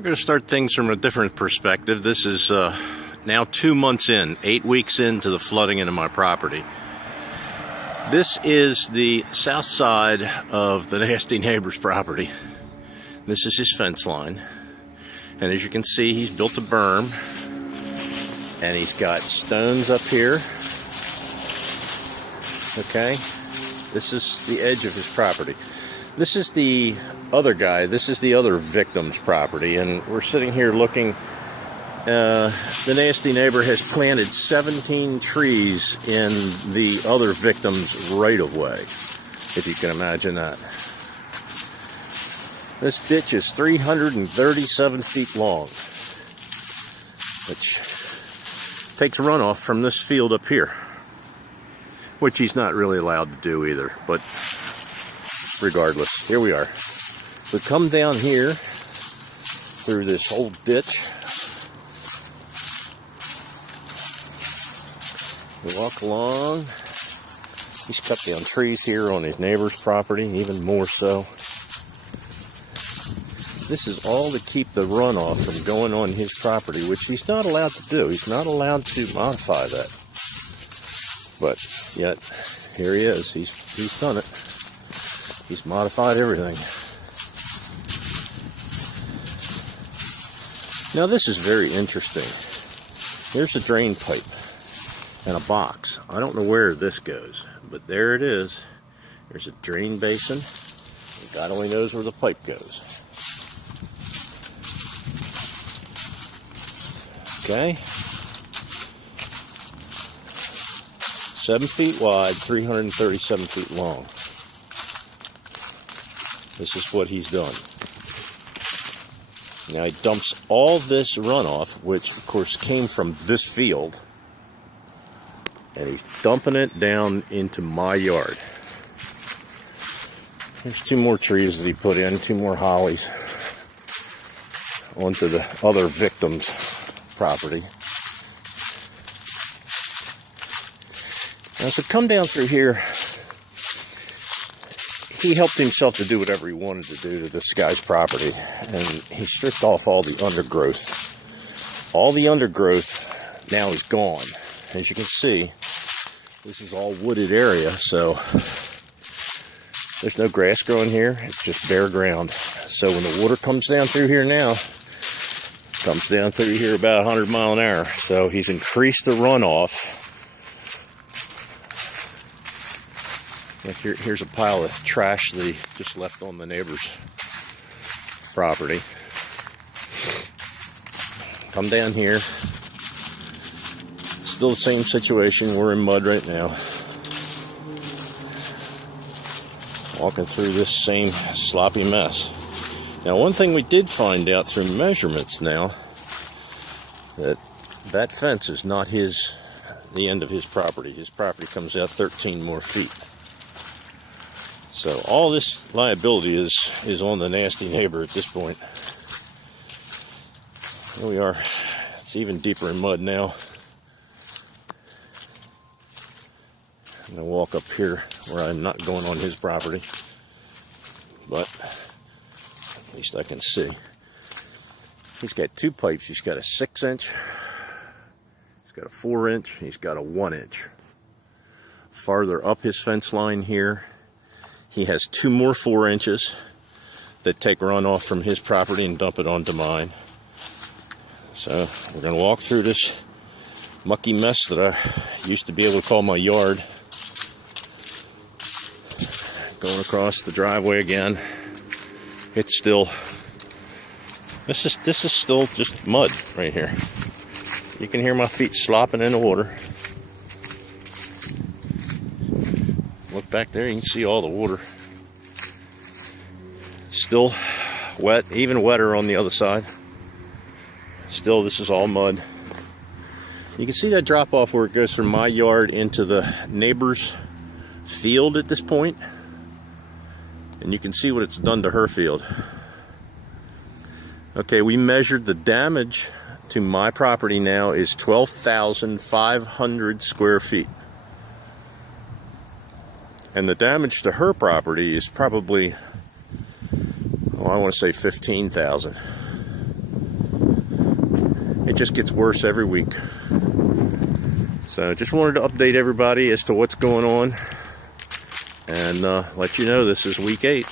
We're going to start things from a different perspective. This is now 2 months in, 8 weeks into the flooding into my property. This is the south side of the nasty neighbor's property. This is his fence line. And as you can see, he's built a berm. And he's got stones up here. Okay? This is the edge of his property. This is the other guy. This is the other victim's property. And we're sitting here looking. The nasty neighbor has planted 17 trees in the other victim's right-of-way, if you can imagine that. This ditch is 337 feet long, which takes runoff from this field up here, which he's not really allowed to do either, but regardless, here we are. We come down here through this whole ditch. We walk along. He's cut down trees here on his neighbor's property, even more so. This is all to keep the runoff from going on his property, which he's not allowed to do. He's not allowed to modify that. But yet, here he is. He's done it. He's modified everything. Now this is very interesting. Here's a drain pipe and a box. I don't know where this goes, but there it is. There's a drain basin. God only knows where the pipe goes. Okay. 7 feet wide, 337 feet long. This is what he's done. Now he dumps all this runoff, which of course came from this field, and he's dumping it down into my yard. There's 2 more trees that he put in, 2 more hollies onto the other victim's property. Now, so come down through here. He helped himself to do whatever he wanted to do to this guy's property, and he stripped off all the undergrowth. All the undergrowth now is gone. As you can see, this is all wooded area, so there's no grass growing here. It's just bare ground. So when the water comes down through here now, it comes down through here about 100 miles an hour. So he's increased the runoff. Here's a pile of trash that he just left on the neighbor's property. Come down here. Still the same situation. We're in mud right now. Walking through this same sloppy mess. Now, one thing we did find out through measurements now, that fence is not the end of his property. His property comes out 13 more feet. So all this liability is on the nasty neighbor at this point. Here we are. It's even deeper in mud now. I'm going to walk up here where I'm not going on his property, but at least I can see. He's got 2 pipes. He's got a 6-inch, he's got a 4-inch, he's got a 1-inch. Farther up his fence line here, he has 2 more 4 inches that take runoff from his property and dump it onto mine. So we're going to walk through this mucky mess that I used to be able to call my yard. Going across the driveway again. It's still, this is still just mud right here. You can hear my feet slopping in the water. Look back there, you can see all the water. Still wet, even wetter on the other side. Still, this is all mud. You can see that drop off where it goes from my yard into the neighbor's field at this point. And you can see what it's done to her field. Okay, we measured the damage to my property now is 12,500 square feet. And the damage to her property is probably, I want to say 15,000. it just gets worse every week. So just wanted to update everybody as to what's going on, and let you know this is week 8.